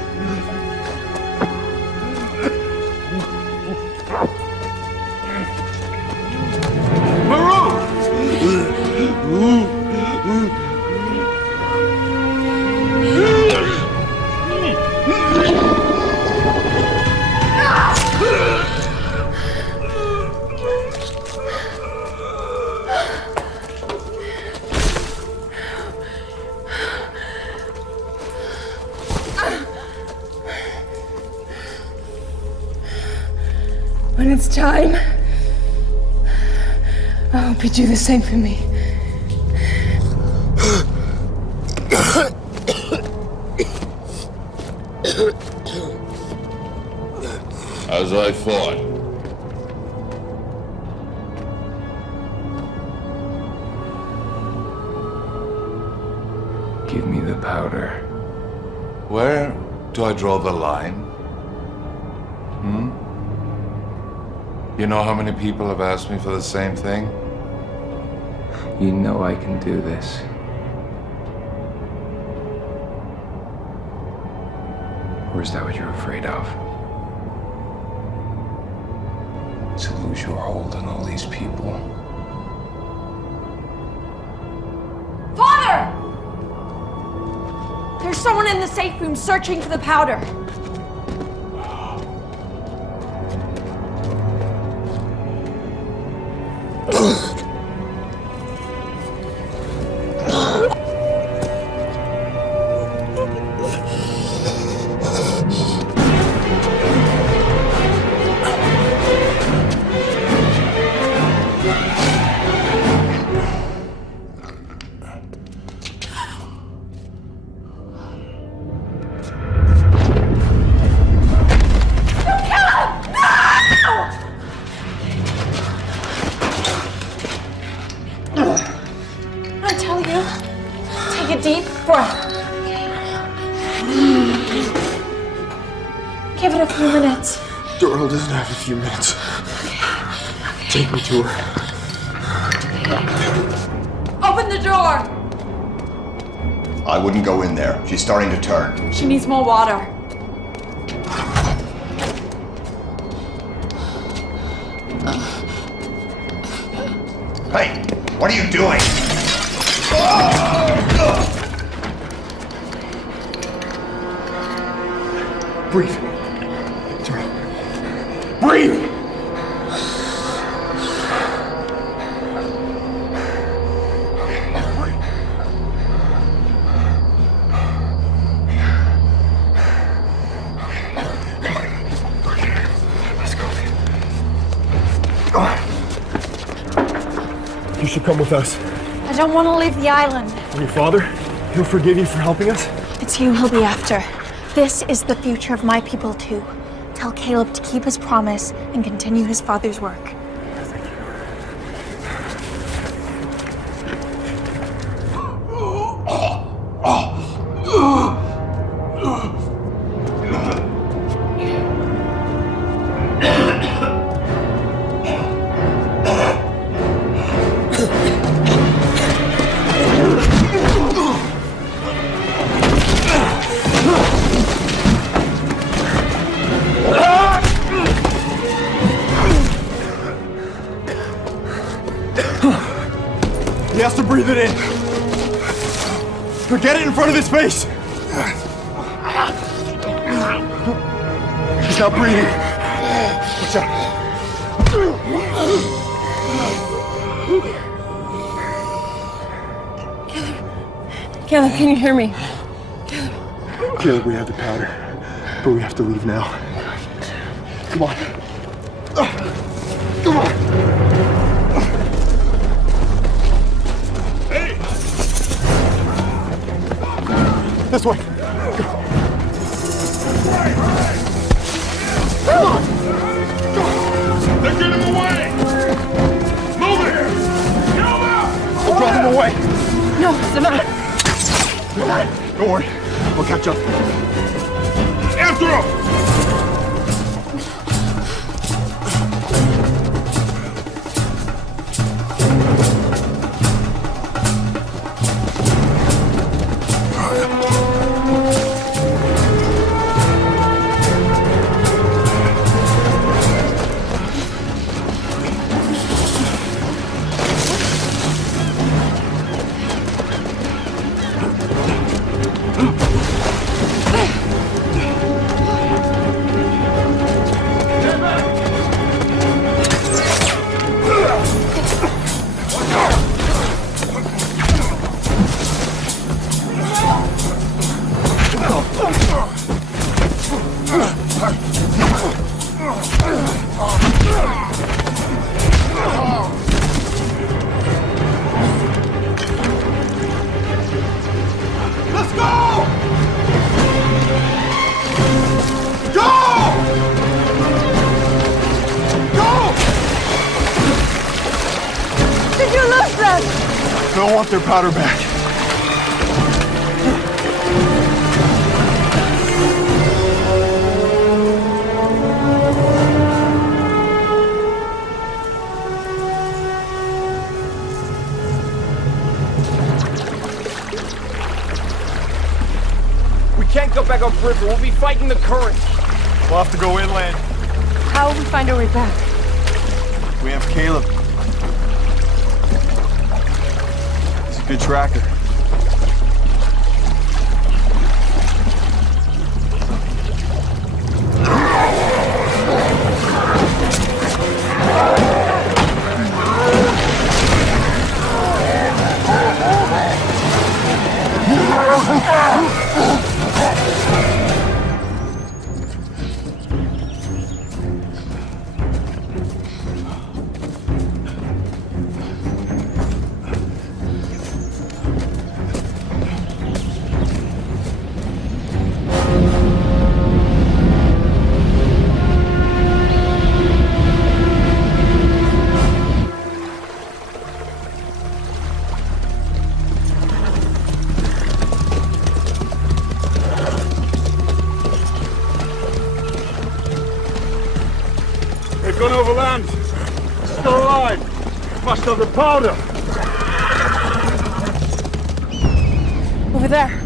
When it's time, I hope you do the same for me. As I thought. Give me the powder. Where do I draw the line? You know how many people have asked me for the same thing? You know I can do this. Or is that what you're afraid of? To lose your hold on all these people? Father! There's someone in the safe room searching for the powder. Give it a few minutes. Doral doesn't have a few minutes. Take me to her. Open the door! I wouldn't go in there. She's starting to turn. She needs more water. Hey, what are you doing? Breathe. Breathe! You should come with us. I don't want to leave the island. And your father? He'll forgive you for helping us? It's you he'll be after. This is the future of my people too. Tell Caleb to keep his promise and continue his father's work. Breathe it in. Get it in front of his face. He's not breathing. Watch out. Caleb, can you hear me? Caleb, we have the powder, but we have to leave now. Come on. Come on. Hey! This way. Come on! They're getting away! Move it! Get over! We'll drive him away. No, Savannah. Don't worry. We'll catch up. After him! Let's go! Go! Go! Did you lose them? They don't want their powder back. We can't go back upriver. We'll be fighting the current. We'll have to go inland. How will we find our way back? We have Caleb. He's a good tracker. They've gone overland. Still alive. Must have the powder. Over there.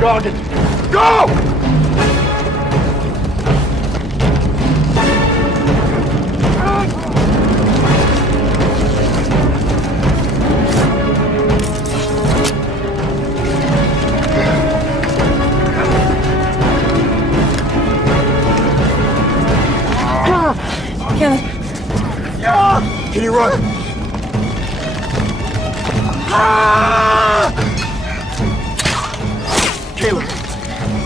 Guarded. Go! Can you run?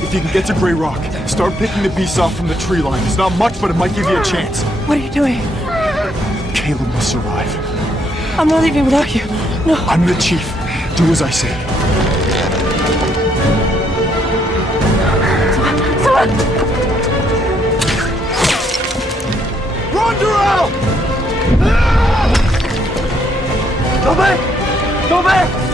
If you can get to Grey Rock, start picking the beasts off from the tree line. It's not much, but it might give you a chance. What are you doing? Caleb must survive. I'm not leaving without you. No. I'm the chief. Do as I say. Run, Durrell! Go back! Go back!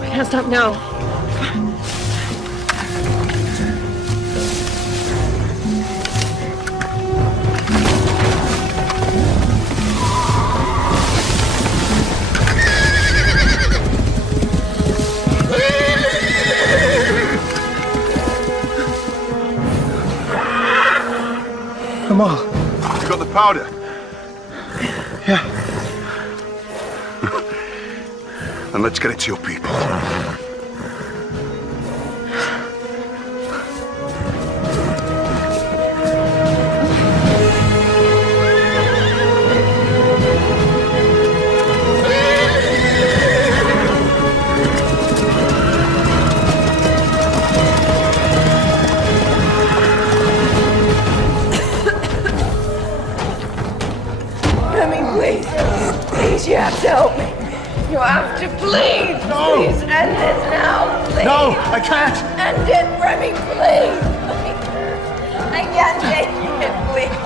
I can't stop now. Amal. You got the powder? Yeah. Then let's get it to your people. Please, please, you have to help me. You have to, please, please end this now, please. No, I can't. End it, Remy, please. I can't take it, please.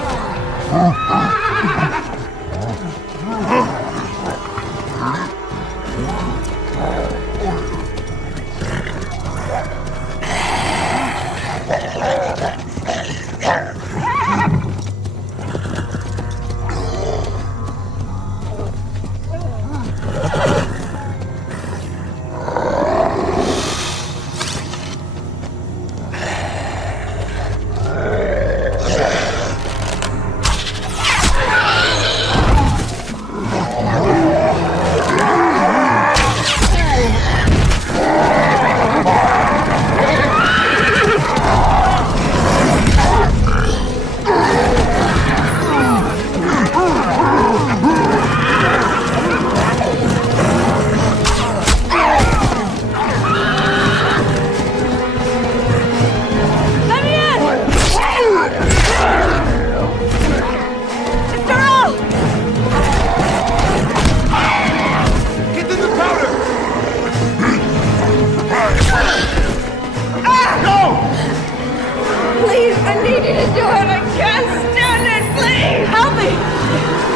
Please, I need you to do it. I can't stand it. Please. Help me.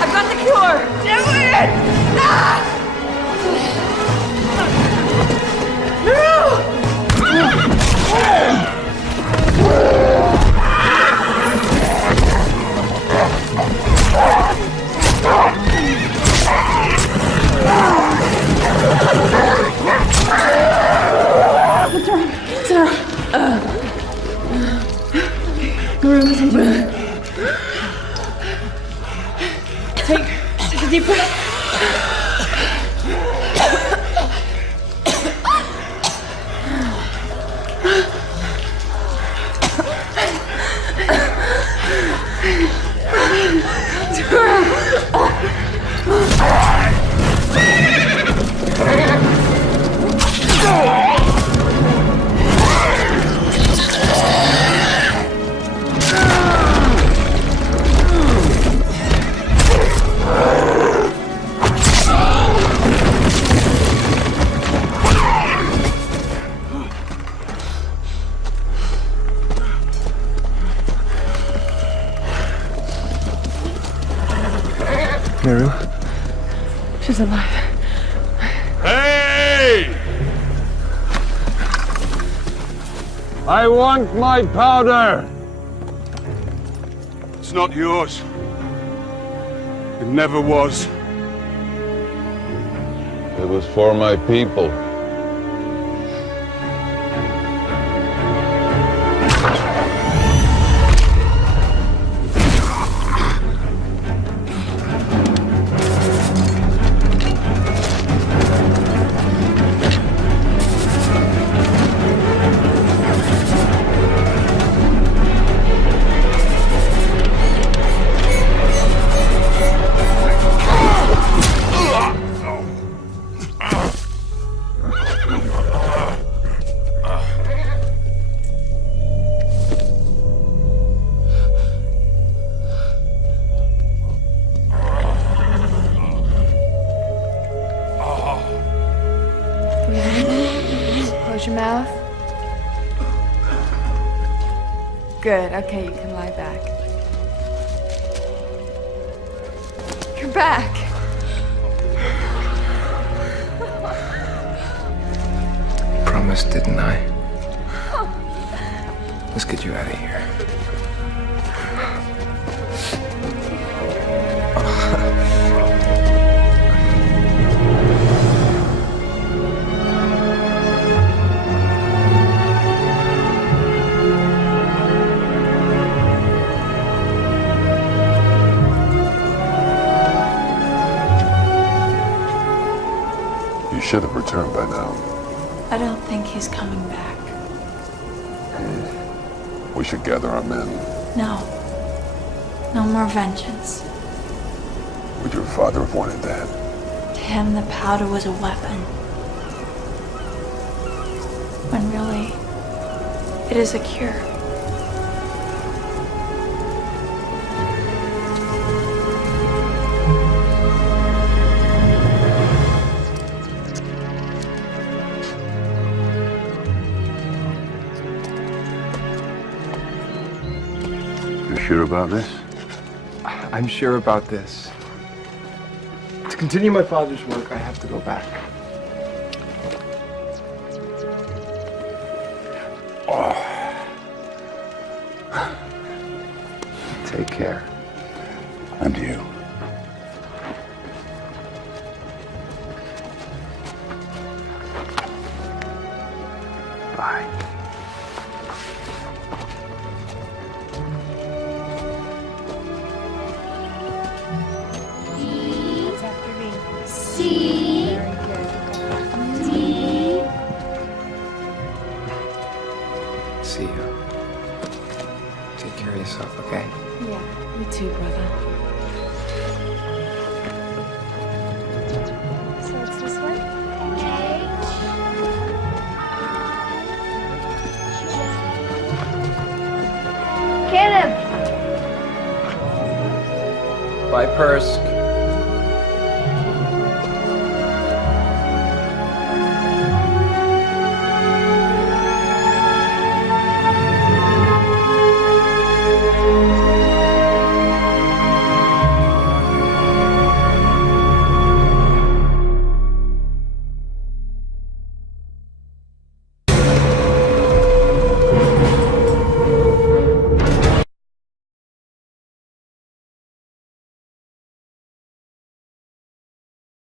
I've got the cure. Do it. Ah! What's wrong? Sarah. The room is empty. Take a deep breath. Meru? She's alive. Hey! I want my powder! It's not yours. It never was. It was for my people. Close your mouth. Good. Okay, you can lie back. You're back. Promised, didn't I? Let's get you out of here. You should have returned by now. I don't think he's coming back. We should gather our men. No. No more vengeance. Would your father have wanted that? To him, the powder was a weapon. When really, it is a cure. Sure about this? I'm sure about this. To continue my father's work, I have to go back. Take care. And you. Bye. C. D. See you. Take care of yourself, okay? Yeah, you too, brother. So it's this way? Caleb! Bye, Purse.